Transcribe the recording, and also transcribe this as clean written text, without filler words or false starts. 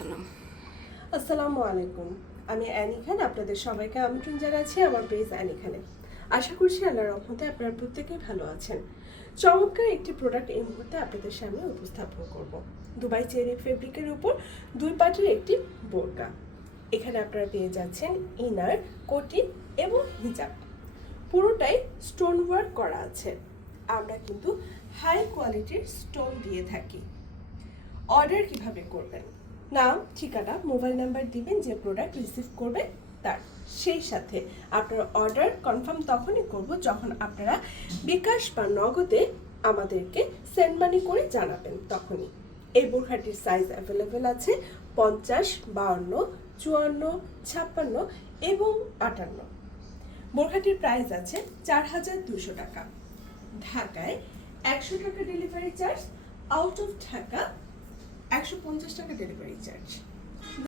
সালাম। আসসালামু আলাইকুম। আমি অ্যানি খান, আপনাদের সবাইকে আমন্ত্রণ জানাচ্ছি আমার পেজ অ্যানি খানে। আশা করছি আল্লাহর রহমতে আপনারা প্রত্যেকেই ভালো আছেন। চমৎকার একটি প্রোডাক্ট এই মুহূর্তে আপনাদের সামনে উপস্থাপন করব। দুবাই চেরি ফেব্রিকের উপর 2 পাটের একটি বোরকা। এখানে আপনারা পেয়ে যাচ্ছেন ইনার, কোটি এবং হিজাব। পুরোটাই স্টোন ওয়ার্ক করা আছে। আমরা কিন্তু হাই কোয়ালিটির স্টোন দিয়ে থাকি। অর্ডার কিভাবে করবেন? নাম, ঠিকানা, মোবাইল নাম্বার দিবেন যে প্রোডাক্ট রিসিভ করবে তার। সেই সাথে আপনার অর্ডার কনফার্ম তখনই করব যখন আপনারা বিকাশ বা নগদে আমাদেরকে সেন্ড মানি করে জানাবেন তখনই। এই বোরখাটির সাইজ অ্যাভেলেবেল আছে 50, 52, 54, 56 এবং 58। বোরখাটির প্রাইস আছে 4200 টাকা। ঢাকায় 100 টাকা delivery charge, out of Dhaka 150 টাকা ডেলিভারি চার্জ।